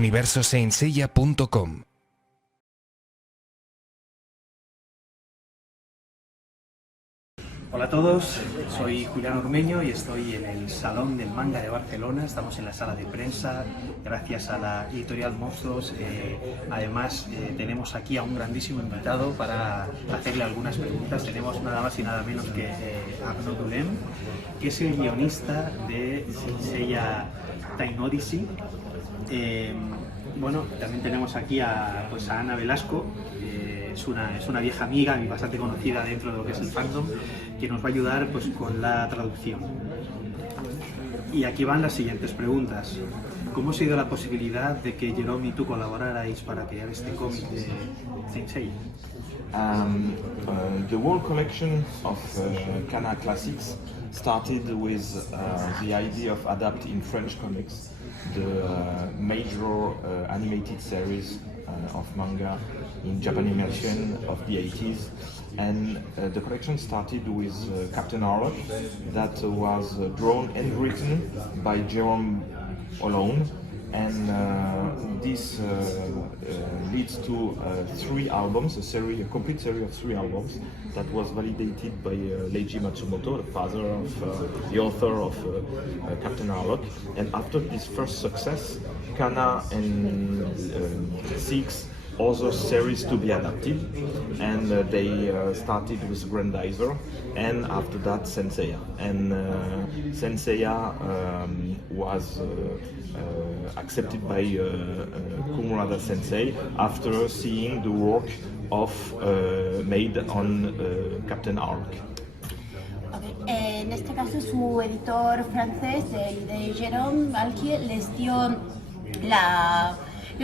universosainseiya.com. Hola a todos, soy Julián Ormeño y estoy en el Salón del Manga de Barcelona. Estamos en la sala de prensa, gracias a la editorial Moztros. Además, tenemos aquí a un grandísimo invitado para hacerle algunas preguntas. Tenemos nada más y nada menos que Arnaud Dollen, que es el guionista de Saint Seiya Odyssey. Bueno, también tenemos aquí a Ana Velasco. Es una vieja amiga y bastante conocida dentro de lo que es el fandom, que nos va a ayudar pues, con la traducción. Y aquí van las siguientes preguntas. ¿Cómo ha sido la posibilidad de que Llevaron y tú colaborarais para crear este cómic de Saint Seiya? The whole collection of Kana classics started with the idea of adapting French comics, the major animated series of manga in Japanese immersion of the 80s, and the collection started with Captain Harlock, that was drawn and written by Llevaron alone, and this leads to 3 albums, a complete series of 3 albums that was validated by Leiji Matsumoto, the father of the author of Captain Harlock. And after this first success, Kana and 6 other series to be adapted, and they started with Grandizer, and after that Saint Seiya. And Saint Seiya was accepted by Kumurada Sensei after seeing the work of made on Captain Harlock. Okay. En este caso su editor francés, el de Jérôme Valquier, les dio la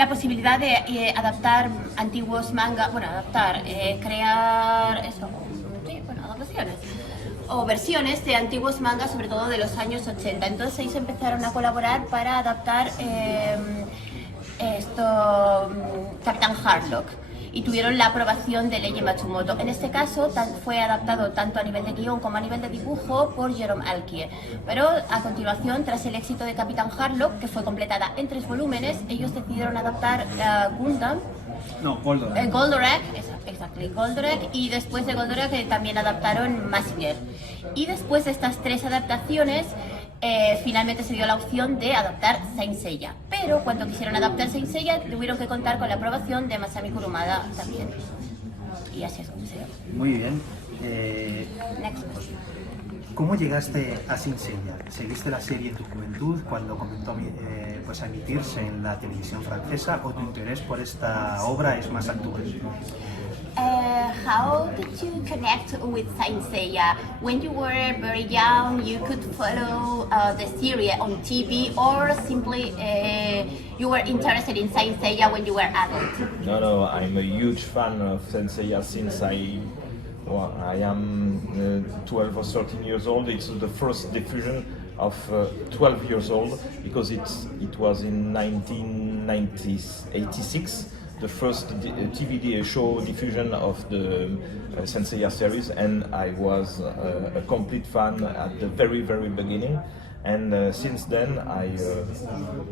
posibilidad de adaptar antiguos mangas, crear eso, sí, adaptaciones o versiones de antiguos mangas, sobre todo de los años 80. Entonces ellos empezaron a colaborar para adaptar Captain Harlock, y tuvieron la aprobación de Leiji Matsumoto. En este caso fue adaptado tanto a nivel de guión como a nivel de dibujo por Jérôme Valquier. Pero a continuación, tras el éxito de Captain Harlock, que fue completada en 3 volúmenes, ellos decidieron adaptar Gundam. Goldorak, Goldorak, y después de Goldorak también adaptaron Mazinger. Y después de estas 3 adaptaciones, finalmente se dio la opción de adaptar Saint Seiya, pero cuando quisieron adaptar Saint Seiya tuvieron que contar con la aprobación de Masami Kurumada también, y así es como se dio. Muy bien. Next. ¿Cómo llegaste a Saint Seiya? ¿Seguiste la serie en tu juventud cuando comenzó pues a emitirse en la televisión francesa, o tu interés por esta obra es más actual? How did you connect with Saint Seiya? When you were very young, you could follow the series on TV, or simply you were interested in Saint Seiya when you were adult? No, I'm a huge fan of Saint Seiya since I am 12 or 13 years old. It's the first diffusion of 12 years old, because it was in 1986. The first TV show diffusion of the Saint Seiya series, and I was a complete fan at the very beginning. And since then, I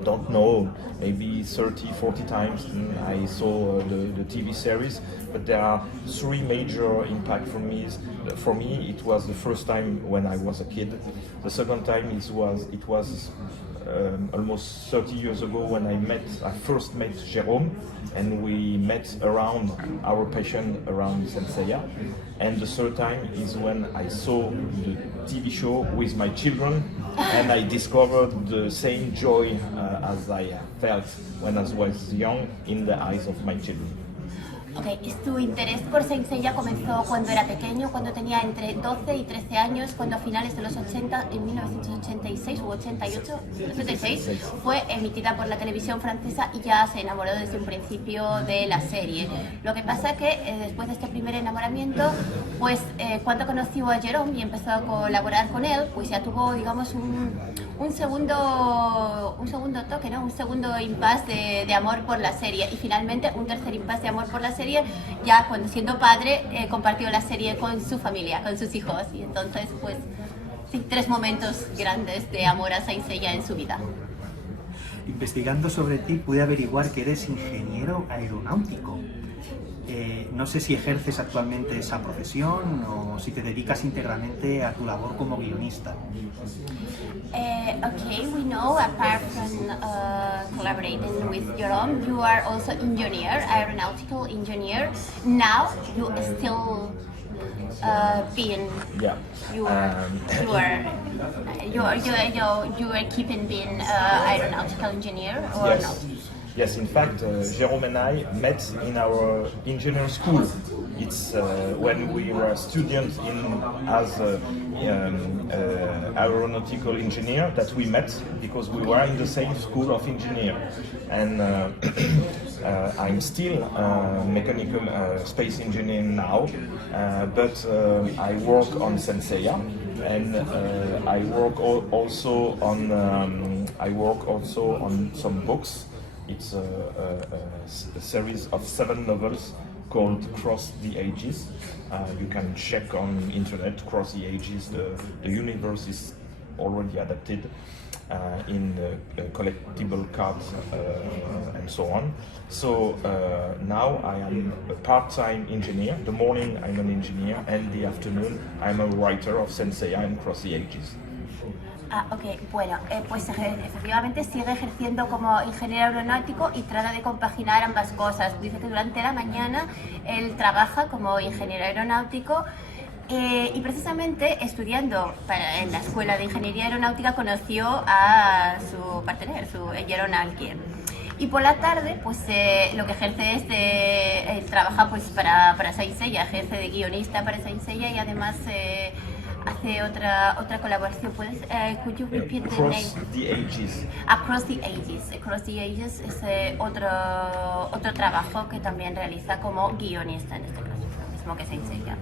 don't know, maybe 30-40 times I saw the TV series, but there are 3 major impacts for me. For me, it was the first time when I was a kid. The second time it was almost 30 years ago when I first met Jérôme, and we met around our passion around Saint Seiya. And the third time is when I saw the TV show with my children, and I discovered the same joy as I felt when I was young in the eyes of my children. Okay, su interés por Saint Seiya comenzó cuando era pequeño, cuando tenía entre 12 y 13 años, cuando a finales de los 80, en 1986 u 88, 86, fue emitida por la televisión francesa, y ya se enamoró desde un principio de la serie. Lo que pasa que después de este primer enamoramiento, pues cuando conoció a Jérôme y empezó a colaborar con él, pues ya tuvo, digamos, un segundo toque, ¿no? Un segundo impasse de amor por la serie, y finalmente un tercer impasse de amor por la serie, ya cuando siendo padre compartió la serie con su familia, con sus hijos, y entonces pues sí, 3 momentos grandes de amor a Saint Seiya en su vida. Investigando sobre ti pude averiguar que eres ingeniero aeronáutico. No sé si ejerces actualmente esa profesión o si te dedicas íntegramente a tu labor como guionista. Okay, we know apart from collaborating with Llevaron, you are also engineer, aeronautical engineer. Now you still being Yeah. you are keeping being aeronautical engineer or Yes. not? Yes, in fact, Jérôme and I met in our engineer school. It's when we were students as aeronautical engineer that we met because we were in the same school of engineer. And I'm still mechanical space engineer now, but I work on Saint Seiya, and I work also on some books. It's a series of 7 novels called Cross the Ages. You can check on internet, Cross the Ages. The Universe is already adapted in collectible cards and so on. So now I am a part-time engineer. The morning I'm an engineer, and the afternoon I'm a writer of Saint Seiya and Cross the Ages. Ok, bueno, pues efectivamente sigue ejerciendo como ingeniero aeronáutico y trata de compaginar ambas cosas. Dice que durante la mañana él trabaja como ingeniero aeronáutico y precisamente estudiando en la escuela de ingeniería aeronáutica conoció a su partener, su Llevaron alguien. Y por la tarde, pues lo que ejerce es trabaja pues para Saint Seiya, ejerce de guionista para Saint Seiya y además hace otra colaboración. ¿Puedes? Could you repeat the name? Across the Ages. Across the Ages. Across the Ages es otro trabajo que también realiza como guionista en este caso, lo mismo que Saint Seiya.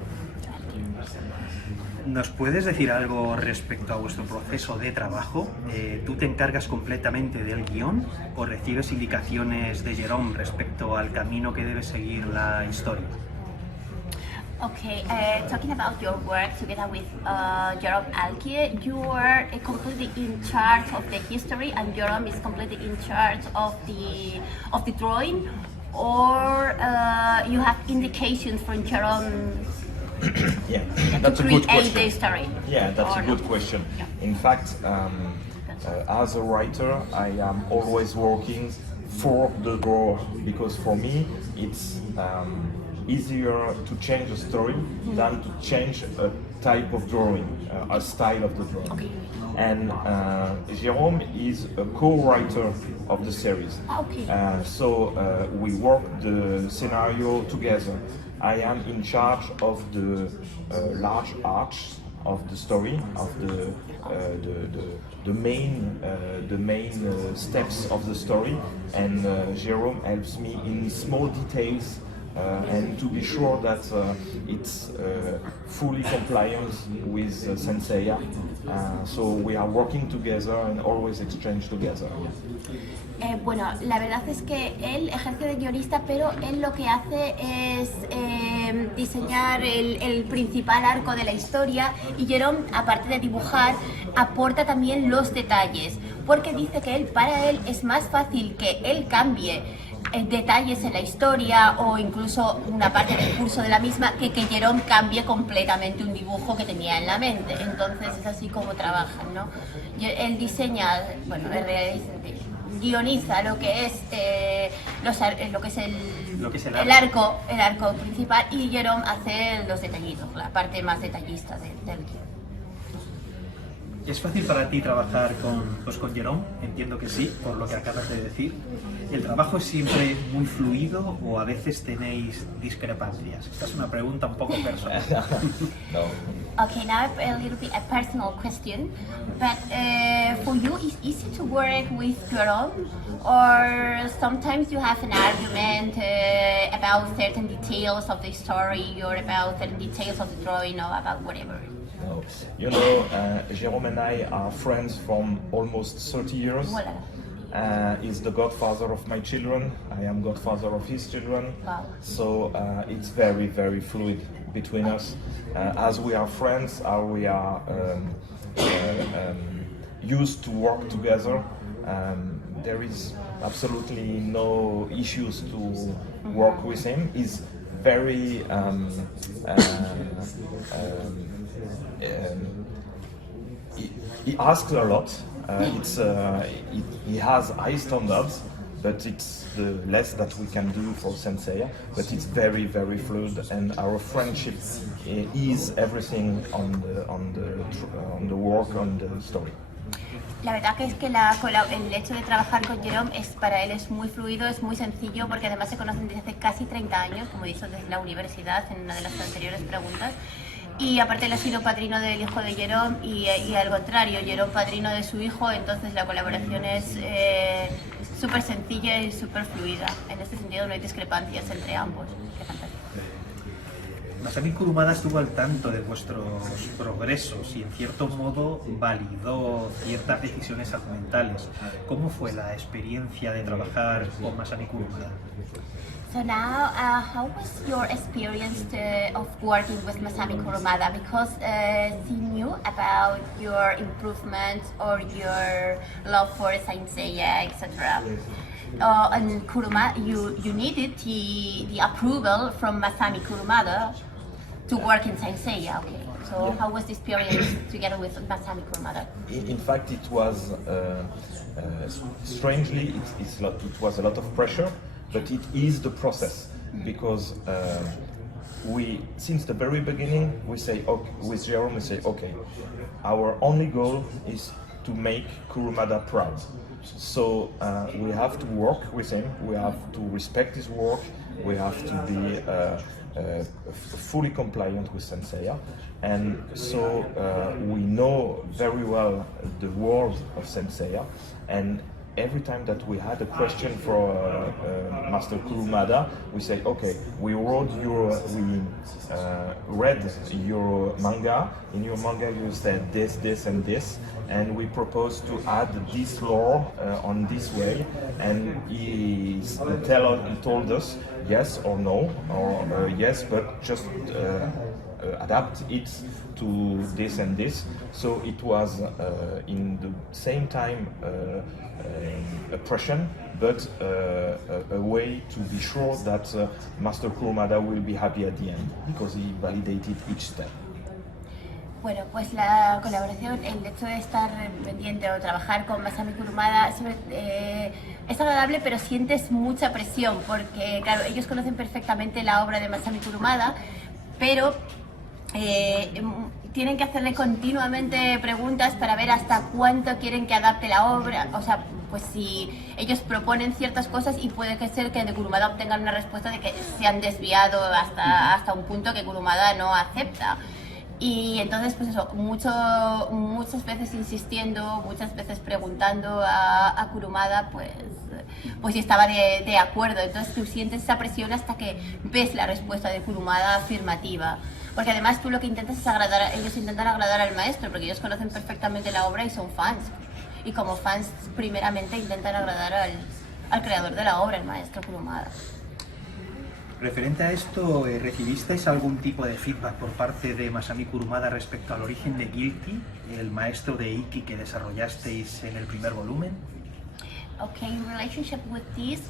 ¿Nos puedes decir algo respecto a vuestro proceso de trabajo? ¿Tú te encargas completamente del guión o recibes indicaciones de Llevaron respecto al camino que debe seguir la historia? Okay, talking about your work together with Llevaron Alkie, you are completely in charge of the history and Llevaron is completely in charge of the drawing, or you have indications from Llevaron Yeah, to that's a good create the question. story? Yeah, that's a Or good not? question. Yeah. In fact, as a writer, I am always working for the drawer because for me it's easier to change a story than to change a type of drawing, a style of the drawing. Okay. And Jérôme is a co-writer of the series. Okay. So we work the scenario together. I am in charge of the large arcs of the story, of the main steps of the story, and Jérôme helps me in small details. And to be sure that it's fully compliant with Saint Seiya. So we are working together and always exchange together. Bueno, la verdad es que él ejerce de guionista, pero él lo que hace es diseñar el principal arco de la historia y Llevaron, aparte de dibujar, aporta también los detalles, porque dice que para él es más fácil que él cambie detalles en la historia o incluso una parte del curso de la misma que Llevaron cambie completamente un dibujo que tenía en la mente. Entonces es así como trabajan, ¿no? Él diseña, bueno, guioniza lo que es el arco principal y Llevaron hace los detallitos, la parte más detallista del guion. ¿Es fácil para ti trabajar con Llevaron? Entiendo que sí, por lo que acabas de decir. ¿El trabajo es siempre muy fluido o a veces tenéis discrepancias? Esta es una pregunta un poco personal. No. Okay, now a little bit a personal question, but for you, is it easy to work with Llevaron, or sometimes you have an argument about certain details of the story, or about certain details of the drawing, or about whatever? No. You know, Jérôme and I are friends from almost 30 years. Voilà. He's the godfather of my children. I am godfather of his children. Wow. So it's very, very fluid between us. As we are friends, we are used to work together. there is absolutely no issues to work with him. He's very he asks a lot. He has high standards, but it's the less that we can do for Saint Seiya. But it's very, very fluid, and our friendship is everything on the work, on the story. La verdad que es que el hecho de trabajar con Llevaron para él es muy fluido, es muy sencillo, porque además se conocen desde hace casi 30 años, como he dicho, desde la universidad, en una de las anteriores preguntas. Y aparte él ha sido padrino del hijo de Llevaron y al contrario, Llevaron padrino de su hijo, entonces la colaboración es súper sencilla y súper fluida. En este sentido no hay discrepancias entre ambos. Qué fantástico. Masami Kurumada estuvo al tanto de vuestros progresos y en cierto modo validó ciertas decisiones argumentales. ¿Cómo fue la experiencia de trabajar con Masami Kurumada? So now, how was your experience of working with Masami Kurumada? Because he knew about your improvements or your love for Saint Seiya, etc. And Kurumada, you needed the approval from Masami Kurumada to work in Saint Seiya. Okay. So Yeah. how was the experience together with Masami Kurumada? In fact, it was strangely it was a lot of pressure, but it is the process because we since the very beginning we say okay, with Llevaron we say okay, our only goal is to make Kurumada proud. So we have to work with him, we have to respect his work, we have to be fully compliant with Saint Seiya, and so we know very well the world of Saint Seiya, and every time that we had a question for Master Kurumada, we say, okay, we read your manga. In your manga, you said this, this, and this, and we propose to add this lore on this way. And he told us yes or no, or yes, but just adapt it to this and this. So it was in the same time a pressure, but a way to be sure that Master Kurumada will be happy at the end, because he validated each step. Bueno, pues la colaboración, el hecho de estar pendiente o trabajar con Masami Kurumada es agradable, pero sientes mucha presión porque, claro, ellos conocen perfectamente la obra de Masami Kurumada, pero tienen que hacerle continuamente preguntas para ver hasta cuánto quieren que adapte la obra. O sea, pues si ellos proponen ciertas cosas y puede que ser que de Kurumada obtengan una respuesta de que se han desviado hasta un punto que Kurumada no acepta. Y entonces, pues eso, muchas veces insistiendo, muchas veces preguntando a Kurumada, pues estaba de acuerdo. Entonces tú sientes esa presión hasta que ves la respuesta de Kurumada afirmativa. Porque además tú lo que intentas es ellos intentan agradar al maestro, porque ellos conocen perfectamente la obra y son fans. Y como fans, primeramente intentan agradar al creador de la obra, el maestro Kurumada. Referente a esto, ¿recibisteis algún tipo de feedback por parte de Masami Kurumada respecto al origen de Guilty, el maestro de Iki que desarrollasteis en el primer volumen? Okay, in relationship with this,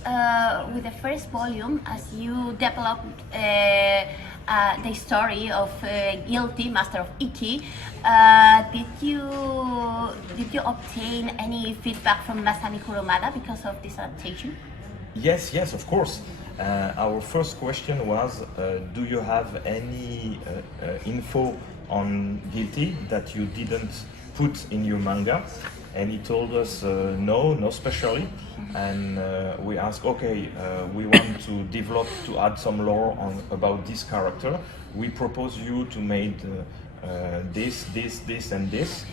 with the first volume, as you developed the story of Guilty, Master of Iki, did you obtain any feedback from Masami Kurumada because of this adaptation? Yes, of course. Our first question was, do you have any info on Guilty that you didn't put in your manga? And he told us no especially. And we asked, okay, we want to develop, to add some lore about this character. We propose you to make this and this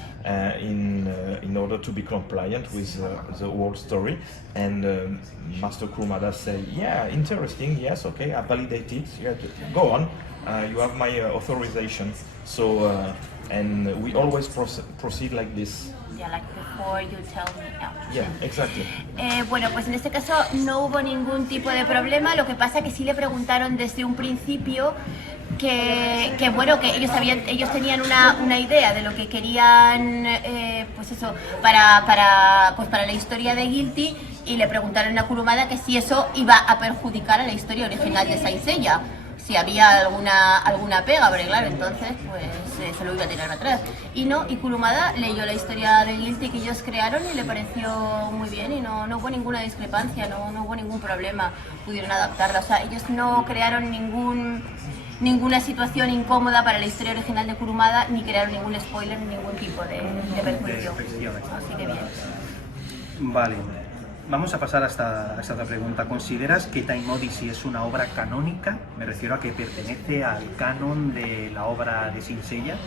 in order to be compliant with the whole story. And Master Kurumada said, yeah, interesting, yes, okay, I validate it, yeah, go on, you have my authorization. So, and we always proceed like this. Yeah, like before you tell me. Yeah, exactly. Bueno, pues en este caso no hubo ningún tipo de problema, lo que pasa que sí le preguntaron desde un principio que bueno, que ellos tenían una idea de lo que querían, pues eso, para la historia de Guilty, y le preguntaron a Kurumada que si eso iba a perjudicar a la historia original de Saint Seiya, si había alguna pega, pero claro, entonces pues se lo iba a tirar atrás. Y no, y Kurumada leyó la historia de Guilty que ellos crearon y le pareció muy bien y no hubo ninguna discrepancia, no hubo ningún problema, pudieron adaptarla. O sea, ellos no crearon ninguna situación incómoda para la historia original de Kurumada, ni crearon ningún spoiler, ni ningún tipo de perjuicio. Así que bien. Vale, vamos a pasar a esta otra pregunta. ¿Consideras que Time Odyssey es una obra canónica? Me refiero a que pertenece al canon de la obra de Saint Seiya,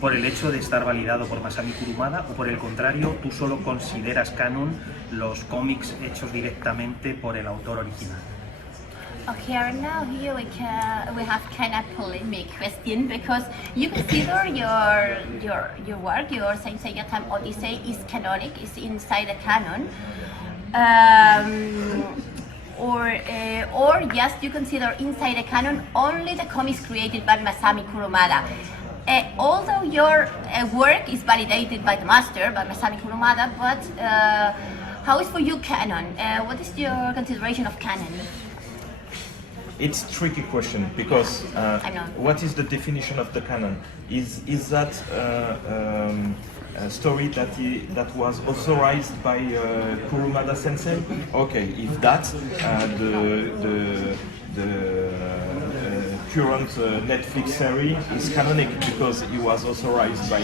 por el hecho de estar validado por Masami Kurumada, o por el contrario, tú solo consideras canon los cómics hechos directamente por el autor original. Okay, now here we have kind of polemic question because you consider your work, your Saint Seiya Time Odyssey is canonic, is inside the canon, or just you consider inside the canon only the comics created by Masami Kurumada. Although your work is validated by the master, by Masami Kurumada, but how is for you canon? What is your consideration of canon? It's a tricky question because what is the definition of the canon? Is that a story that was authorized by Kurumada Sensei? Okay, if that the current Netflix series is canonic because it was authorized by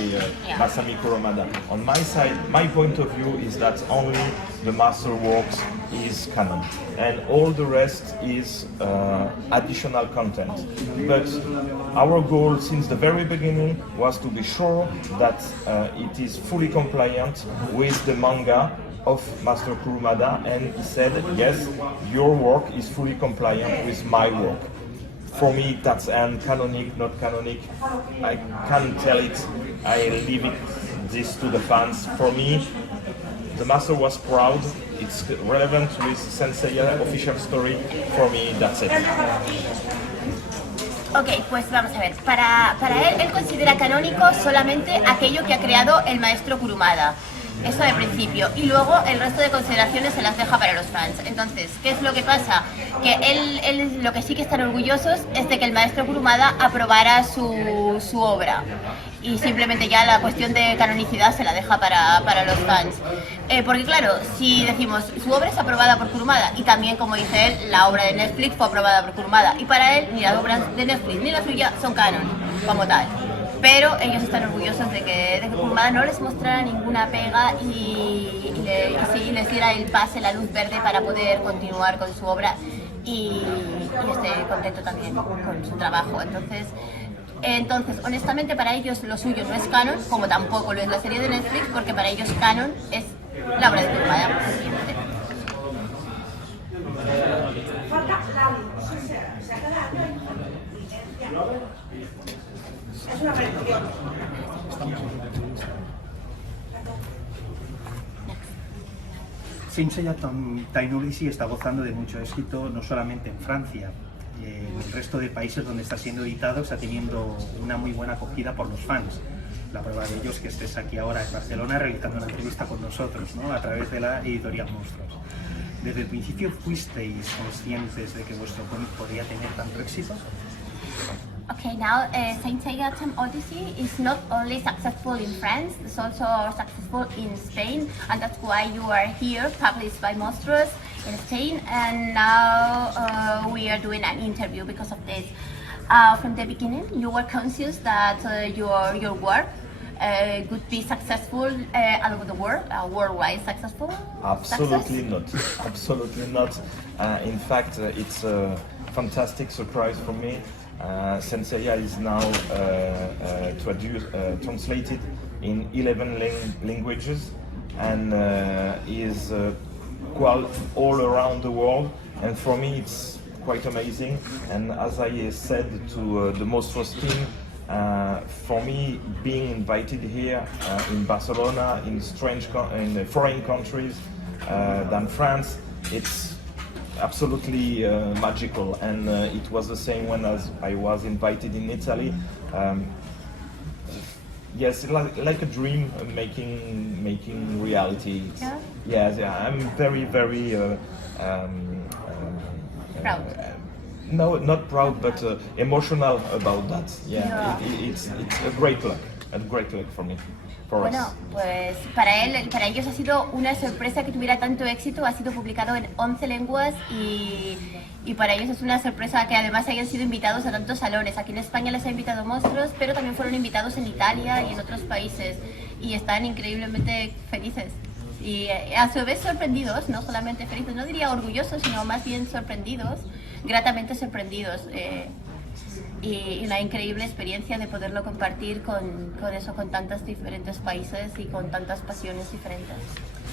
Masami Kurumada. On my side, my point of view is that only the master works is canon and all the rest is additional content. But our goal since the very beginning was to be sure that it is fully compliant with the manga of Master Kurumada, and he said, yes, your work is fully compliant with my work. For me, that's canonic, not canonic. I can't tell it. I leave this to the fans. For me, the master was proud. It's relevant with Saint Seiya official story. For me, that's it. Ok, pues vamos a ver. Para él considera canónico solamente aquello que ha creado el maestro Kurumada. Eso de principio, y luego el resto de consideraciones se las deja para los fans. Entonces, ¿qué es lo que pasa? Que él lo que sí que están orgullosos es de que el maestro Kurumada aprobara su obra, y simplemente ya la cuestión de canonicidad se la deja para los fans. Porque claro, si decimos su obra es aprobada por Kurumada, y también, como dice él, la obra de Netflix fue aprobada por Kurumada, y para él ni las obras de Netflix ni la suya son canon como tal. Pero ellos están orgullosos de que Kurumada no les mostrara ninguna pega y les diera el pase, la luz verde para poder continuar con su obra, y esté contento también con su trabajo. Entonces, honestamente, para ellos lo suyo no es canon, como tampoco lo es la serie de Netflix, porque para ellos canon es la obra de Kurumada. Saint Seiya Time Odyssey está gozando de mucho éxito, no solamente en Francia. En el resto de países donde está siendo editado está teniendo una muy buena acogida por los fans. La prueba de ello es que estés aquí ahora en Barcelona realizando una entrevista con nosotros, ¿no? A través de la editorial Moztros. ¿Desde el principio fuisteis conscientes de que vuestro cómic podría tener tanto éxito? Okay, now Saint Seiya Time Odyssey is not only successful in France, it's also successful in Spain, and that's why you are here, published by Moztros in Spain, and now we are doing an interview because of this. From the beginning, you were conscious that your work could be successful all over the world, worldwide successful? Absolutely not. Absolutely not. In fact, it's a fantastic surprise for me. Saint Seiya is now translated in 11 languages and is all around the world. And for me, it's quite amazing. And as I said to the Moztros team, for me, being invited here in Barcelona, in foreign countries than France, it's absolutely magical, and it was the same when I was invited in Italy. Yes, like a dream making reality. Yeah? Yes, yeah. I'm very Proud. no, not proud, but emotional about that. Yeah, Yeah. It's a great luck for me, for Bueno, us. pues para ellos ha sido una sorpresa que tuviera tanto éxito, ha sido publicado en 11 lenguas y para ellos es una sorpresa que además hayan sido invitados a tantos salones. Aquí en España les ha invitado Moztros, pero también fueron invitados en Italia y en otros países y están increíblemente felices. Y a su vez sorprendidos, no solamente felices, no diría orgullosos, sino más bien sorprendidos, gratamente sorprendidos. Y una increíble experiencia de poderlo compartir con tantos diferentes países y con tantas pasiones diferentes.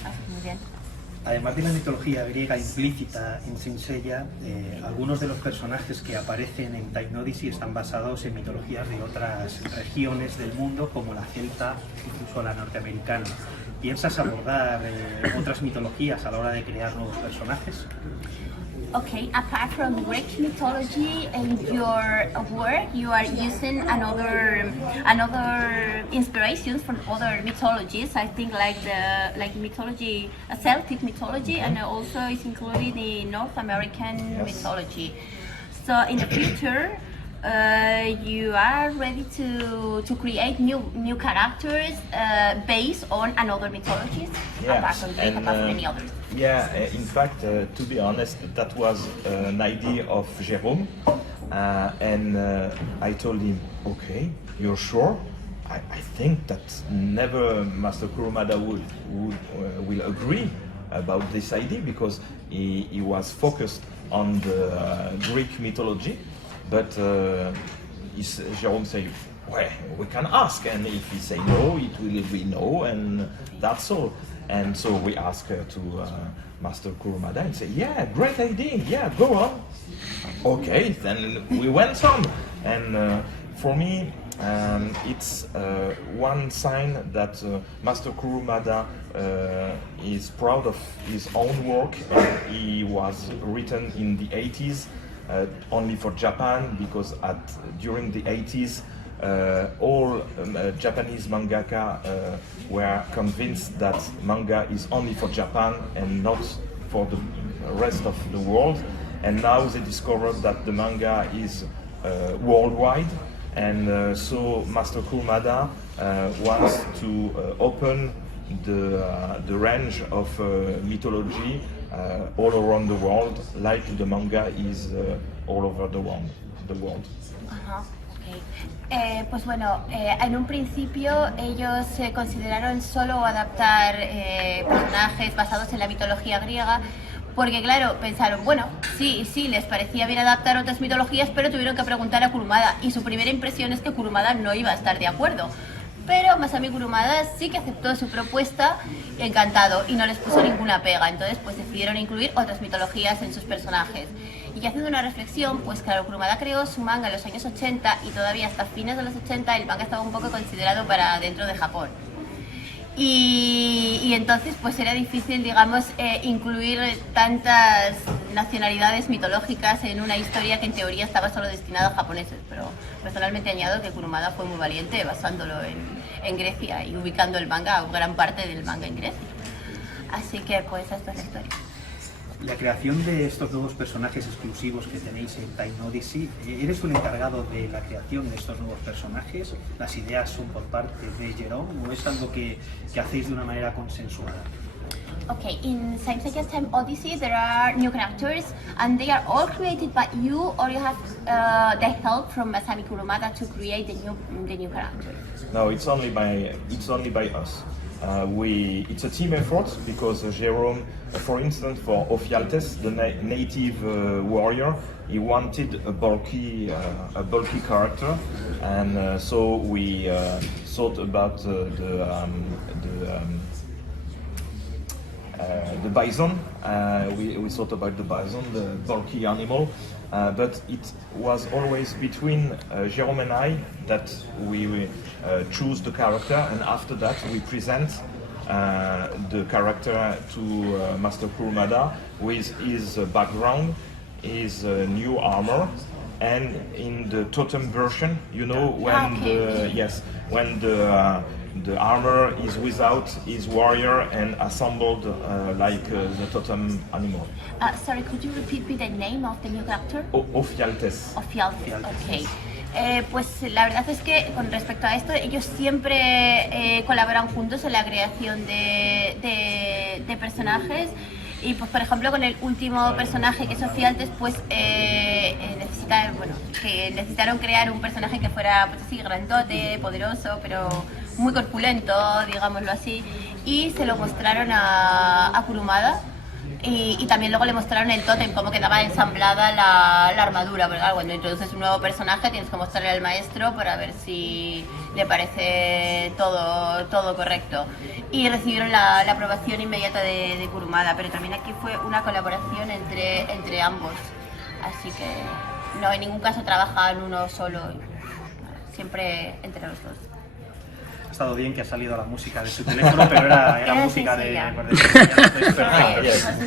Así que muy bien. Además de la mitología griega implícita en Saint Seiya, algunos de los personajes que aparecen en Time Odyssey están basados en mitologías de otras regiones del mundo, como la celta, incluso la norteamericana. ¿Piensas abordar otras mitologías a la hora de crear nuevos personajes? Okay, apart from Greek mythology in your work, you are using another inspirations from other mythologies. I think like mythology, Celtic mythology, and also it's included in North American mythology. So in the future, you are ready to create new characters based on another mythologies, apart from Greek, apart from any others. Yeah, in fact, to be honest, that was an idea of Jérôme, and I told him, okay, you're sure? I think that never Master Kurumada will agree about this idea, because he was focused on the Greek mythology, but Jérôme said, well, we can ask, and if he say no, it will be no, and that's all. And so we asked to Master Kurumada and say, yeah, great idea, yeah, go on. Okay, then we went on. And for me, it's one sign that Master Kurumada is proud of his own work. He was written in the 80s, only for Japan, because during the 80s, all Japanese mangaka were convinced that manga is only for Japan and not for the rest of the world. And now they discovered that the manga is worldwide. And so Master Kurumada wants to open the range of mythology all around the world, like the manga is all over the world. Ajá. Pues bueno, en un principio ellos consideraron solo adaptar personajes basados en la mitología griega, porque claro, pensaron, bueno, sí, les parecía bien adaptar otras mitologías, pero tuvieron que preguntar a Kurumada, y su primera impresión es que Kurumada no iba a estar de acuerdo. Pero Masami Kurumada sí que aceptó su propuesta, encantado, y no les puso ninguna pega. Entonces pues decidieron incluir otras mitologías en sus personajes. Y haciendo una reflexión, pues claro, Kurumada creó su manga en los años 80 y todavía hasta fines de los 80 el manga estaba un poco considerado para dentro de Japón. Y entonces pues era difícil, digamos, incluir tantas nacionalidades mitológicas en una historia que en teoría estaba solo destinada a japoneses, pero personalmente añado que Kurumada fue muy valiente basándolo en Grecia y ubicando el manga, gran parte del manga en Grecia. Así que pues esta es la historia. La creación de estos nuevos personajes exclusivos que tenéis en Time Odyssey, ¿eres un encargado de la creación de estos nuevos personajes? ¿Las ideas son por parte de Llevaron o es algo que hacéis de una manera consensuada? Okay, in Saint Seiya's Time Odyssey there are new characters and they are all created by you, or you have the help from Masami Kurumada to create the new characters? No, it's only by us. It's a team effort because Jérôme, for instance, for Ophialtes, the native warrior, he wanted a bulky character, and so we thought about the bison. We thought about the bison, the bulky animal, but it was always between Jérôme and I that we choose the character, and after that we present the character to Master Kurumada with his background, his new armor, and in the totem version, you know, when the armor is without his warrior and assembled like the totem animal. Sorry, could you repeat me the name of the new character? Ofialtes. Ofialtes, ok. Pues la verdad es que con respecto a esto, ellos siempre colaboran juntos en la creación de personajes. Y pues por ejemplo con el último personaje que es Ofialtes, pues necesitaron crear un personaje que fuera pues así grandote, poderoso, pero muy corpulento, digámoslo así, y se lo mostraron a Kurumada. Y también luego le mostraron el tótem, cómo quedaba ensamblada la armadura, porque claro, cuando introduces un nuevo personaje tienes que mostrarle al maestro para ver si le parece todo correcto. Y recibieron la aprobación inmediata de Kurumada, pero también aquí fue una colaboración entre ambos, así que no en ningún caso trabajan uno solo, siempre entre los dos. Ha estado bien que ha salido la música de su teléfono, pero era música de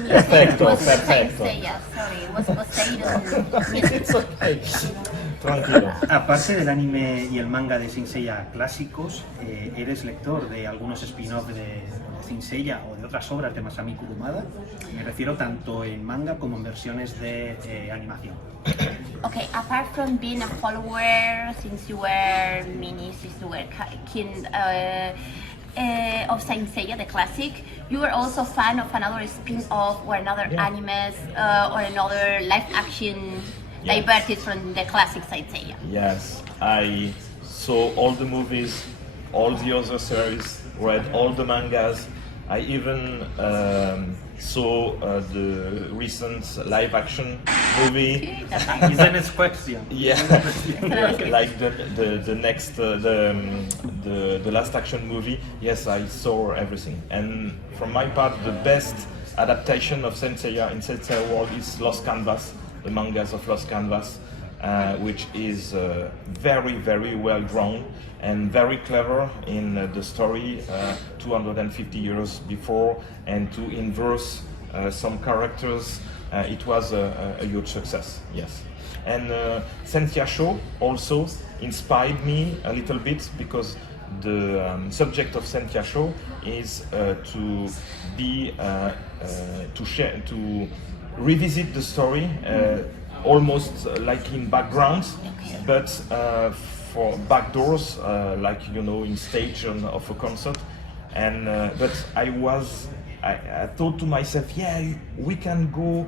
Perfecto, perfecto. Saint Seiya, sorry, it was Poseidon. Tranquilo. Aparte del anime y el manga de Saint Seiya clásicos, ¿eres lector de algunos spin-off de Saint Seiya o de otras obras de Masami Kurumada? Me refiero tanto en manga como en versiones de animación. Okay, apart from being a follower, since you were king of Saint Seiya, the classic, you were also fan of another spin-off or another animes or another live-action diverted from the classic Saint Seiya. Yes, I saw all the movies, all the other series, read all the mangas. I even saw the recent live-action movie. Is the next question? Yeah, like the next the last action movie. Yes, I saw everything. And from my part, the best adaptation of Saint Seiya in Saint Seiya world is Lost Canvas, the mangas of Lost Canvas, which is very, very well drawn and very clever in the story 250 years before, and to inverse some characters. It was a huge success, yes. And Saint Seiya Show also inspired me a little bit, because the subject of Saint Seiya Show is to revisit the story almost like in backgrounds, but for backdoors, like you know, in stage of a concert. And but I thought to myself, yeah, we can go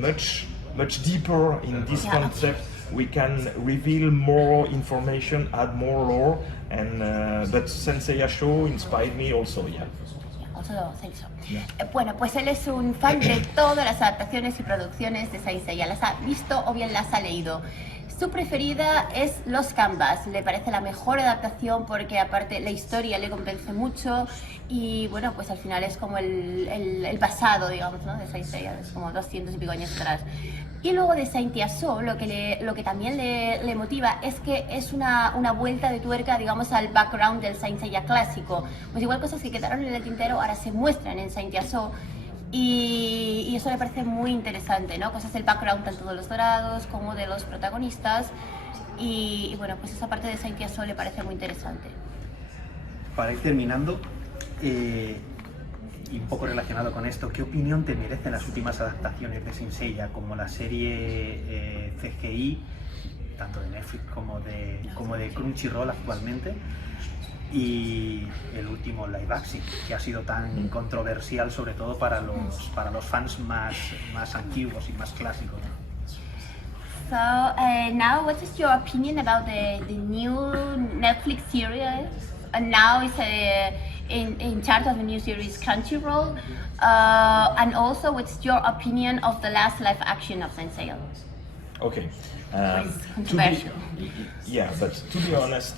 much deeper in this concept. We can reveal more information, add more lore, and but Saint Seiya Show inspired me also. Yeah. Bueno, pues él es un fan de todas las adaptaciones y producciones de Saint Seiya. Las ha visto o bien las ha leído. Su preferida es Los Canvas. Le parece la mejor adaptación porque aparte la historia le convence mucho y bueno, pues al final es como el pasado, digamos, ¿no? De Saint Seiya, es como 200 y pico años atrás. Y luego de Saint Seiya, lo que también le motiva es que es una vuelta de tuerca, digamos, al background del Saint Seiya clásico. Pues igual cosas que quedaron en el tintero ahora se muestran en Saint Seiya. Y eso le parece muy interesante, ¿no? Cosas del background tanto de los dorados como de los protagonistas. Y bueno, pues esa parte de Saint Seiya le parece muy interesante. Para ir terminando, y un poco relacionado con esto, ¿qué opinión te merecen las últimas adaptaciones de Saint Seiya, como la serie CGI, tanto de Netflix como de Crunchyroll actualmente, y el último live action, que ha sido tan controversial, sobre todo para los fans más antiguos y más clásicos? So now, what is your opinion about the new Netflix series? And now it's in charge of the new series Crunchyroll. And also, what's your opinion of the last live action of Saint Seiya? Okay. Controversial. But to be honest,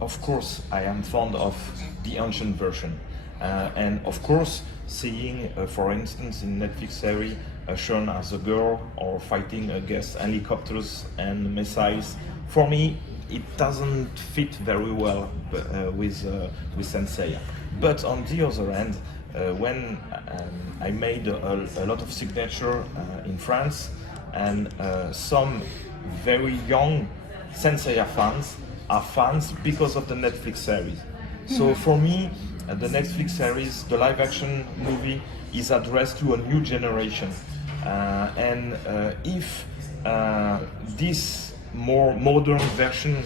of course I am fond of the ancient version, and of course seeing, for instance, in Netflix series shown as a girl or fighting against helicopters and missiles, for me it doesn't fit very well with Saint Seiya. But on the other hand, when I made a lot of signature in France, and some very young Saint Seiya fans are fans because of the Netflix series. So for me, the Netflix series, the live-action movie, is addressed to a new generation. And if this more modern version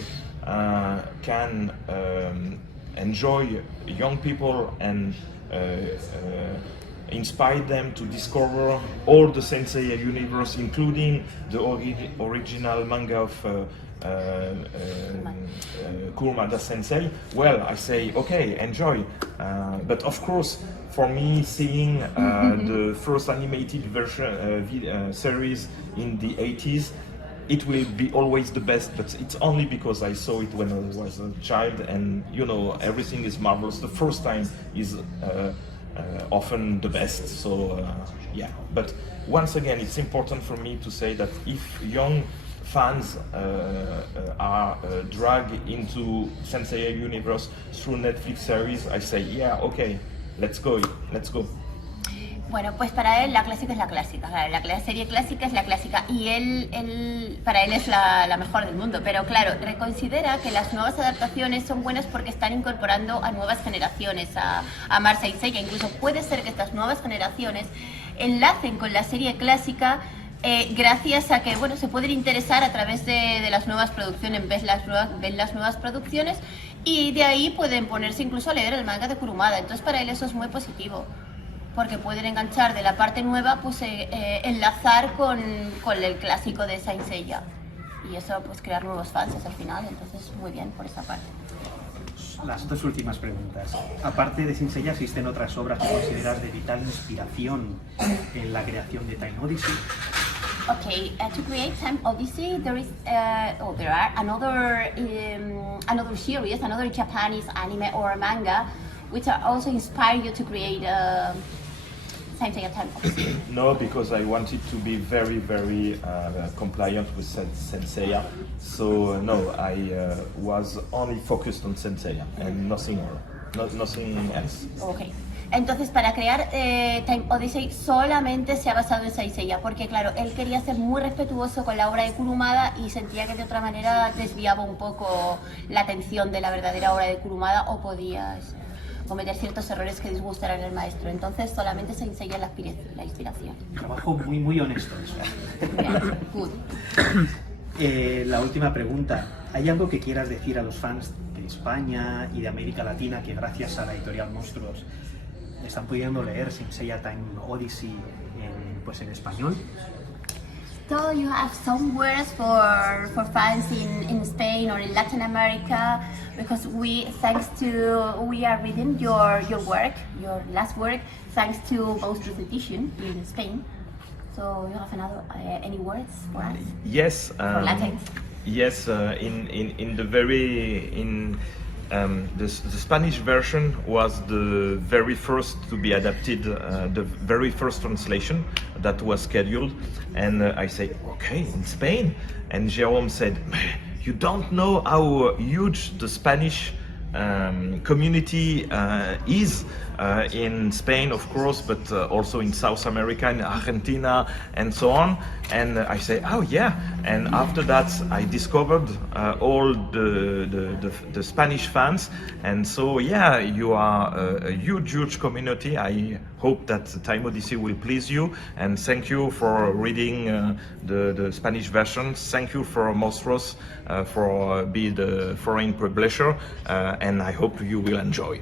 can enjoy young people and inspire them to discover all the Saint Seiya universe, including the original manga of Kurumada Sensei, well, I say, okay, enjoy. But of course, for me, seeing the first animated version series in the 80s, it will be always the best, but it's only because I saw it when I was a child, and you know, everything is marvelous. The first time is often the best, so yeah. But once again, it's important for me to say that if young fans are dragged into Saint Seiya universe through Netflix series, I say, yeah, okay, let's go. Bueno, pues para él la clásica es la clásica, la serie clásica es la clásica y para él es la mejor del mundo, pero claro, reconsidera que las nuevas adaptaciones son buenas porque están incorporando a nuevas generaciones a amar Saint Seiya. Incluso puede ser que estas nuevas generaciones enlacen con la serie clásica gracias a que, bueno, se pueden interesar a través de las nuevas producciones, ven las nuevas producciones y de ahí pueden ponerse incluso a leer el manga de Kurumada. Entonces para él eso es muy positivo, porque pueden enganchar de la parte nueva, pues enlazar con el clásico de Saint Seiya y eso pues crear nuevos fans al final, entonces muy bien por esa parte. Las dos últimas preguntas. Aparte de Saint Seiya, ¿existen otras obras que consideras de vital inspiración en la creación de Time Odyssey? Okay, to create Time Odyssey, there are another series, another Japanese anime or manga, which are also inspire you to create Saint Seiya Time Odyssey. No, because I wanted to be very, very compliant with Saint Seiya. So no, I was only focused on Saint Seiya and nothing more, nothing else. Okay. Entonces, para crear Time Odyssey solamente se ha basado en Saint Seiya, porque claro, él quería ser muy respetuoso con la obra de Kurumada y sentía que de otra manera desviaba un poco la atención de la verdadera obra de Kurumada o podía cometer ciertos errores que disgustaran al maestro. Entonces, solamente Saint Seiya la inspiración. Trabajo muy, muy honesto eso. Bien, good. La última pregunta. ¿Hay algo que quieras decir a los fans de España y de América Latina que gracias a la editorial Moztros están pudiendo leer Saint Seiya Time Odyssey en español? So you have some words for fans in Spain or in Latin America, because we are reading your work, your last work, thanks to Moztros edition in Spain. So you have any words for us? Yes. For Latin. Yes. The Spanish version was the very first to be adapted, the very first translation that was scheduled, and I say, okay, in Spain, and Jérôme said, you don't know how huge the Spanish community is in Spain, of course, but also in South America, in Argentina, and so on. And I say, oh yeah. And after that, I discovered all the Spanish fans. And so, yeah, you are a huge community. I hope that Time Odyssey will please you. And thank you for reading the Spanish version. Thank you for Moztros for being the foreign publisher. And I hope you will enjoy.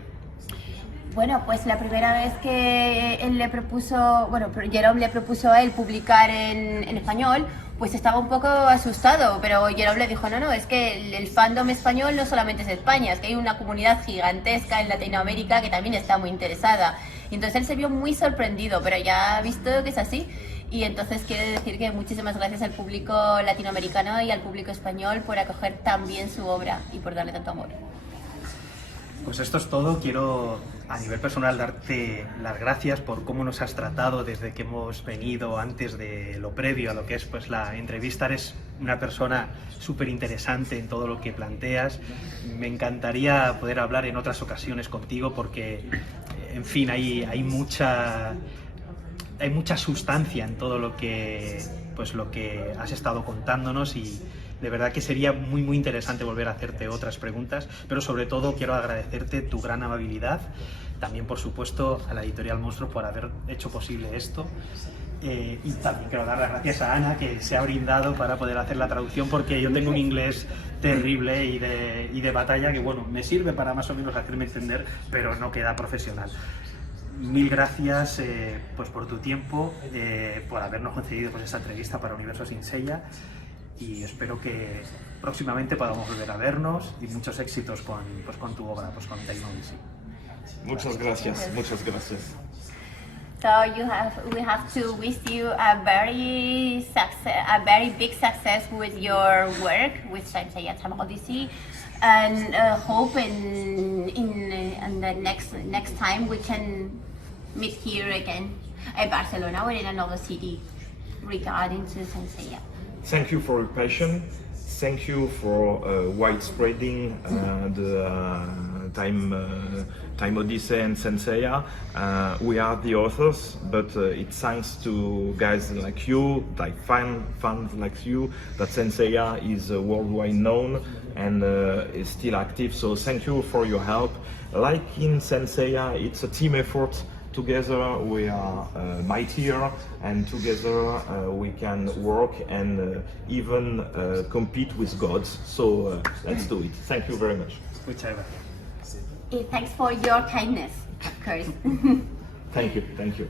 Bueno, pues la primera vez que él le propuso, bueno, Jérôme le propuso a él publicar en español, pues estaba un poco asustado, pero Jérôme le dijo, no, es que el fandom español no solamente es de España, es que hay una comunidad gigantesca en Latinoamérica que también está muy interesada. Y entonces él se vio muy sorprendido, pero ya ha visto que es así. Y entonces quiere decir que muchísimas gracias al público latinoamericano y al público español por acoger tan bien su obra y por darle tanto amor. Pues esto es todo. Quiero a nivel personal darte las gracias por cómo nos has tratado desde que hemos venido, antes de lo previo a lo que es pues la entrevista. Eres una persona súper interesante en todo lo que planteas. Me encantaría poder hablar en otras ocasiones contigo porque, en fin, hay mucha sustancia en todo lo que pues lo que has estado contándonos, y de verdad que sería muy interesante volver a hacerte otras preguntas, pero sobre todo quiero agradecerte tu gran amabilidad, también por supuesto a la editorial Moztros por haber hecho posible esto. Y también quiero dar las gracias a Ana, que se ha brindado para poder hacer la traducción, porque yo tengo un inglés terrible y de batalla que, bueno, me sirve para más o menos hacerme entender, pero no queda profesional. Mil gracias pues por tu tiempo, por habernos concedido pues esta entrevista para Universo Saint Seiya, y espero que próximamente podamos volver a vernos, y muchos éxitos con tu obra, pues con Odyssey. Muchas gracias, muchas gracias. So we have to wish you a very big success with your work with Saint Seiya Odyssey, and hope in the next time we can meet here again at Barcelona or in another city regarding to Saint Seiya. Thank you for your passion. Thank you for widespreading the Time Odyssey and Saint Seiya. We are the authors, but it's thanks to guys like you, like fans like you, that Saint Seiya is worldwide known and is still active. So thank you for your help. Like in Saint Seiya, it's a team effort. Together we are mightier, and together we can work and even compete with gods. So let's do it. Thank you very much. Muchas gracias. Thanks for your kindness, of course. Thank you.